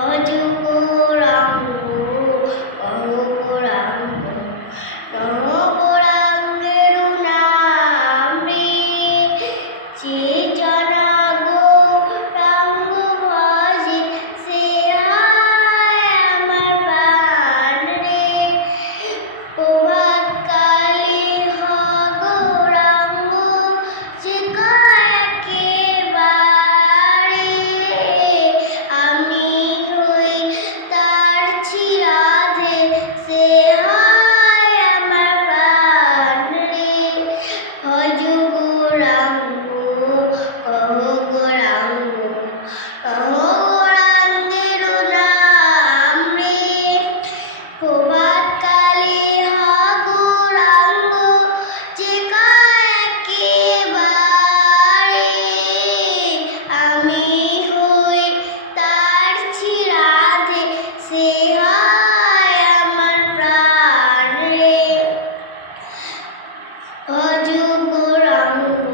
অজগরাঙ্গ অহোরাঙ্গ নবরাঙ্গের নাম রে, যে জনাগো রাঙ্গ ভজে সে হয় আমার প্রাণ রে। প্রভাত কালে হগরাঙ্গ যে কয় একেবারে, আমি হই তার চিরাধে সে হয় আমার প্রাণ রে। অজগরাঙ্গ অহোরাঙ্গ অহোরাঙ্গের নাম রে, প্রভাত কালে হগরাঙ্গ যে কয় একেবারে, আমি হই তার চিরাধে সে হয় আমার প্রাণ রে। অজগরাঙ্গ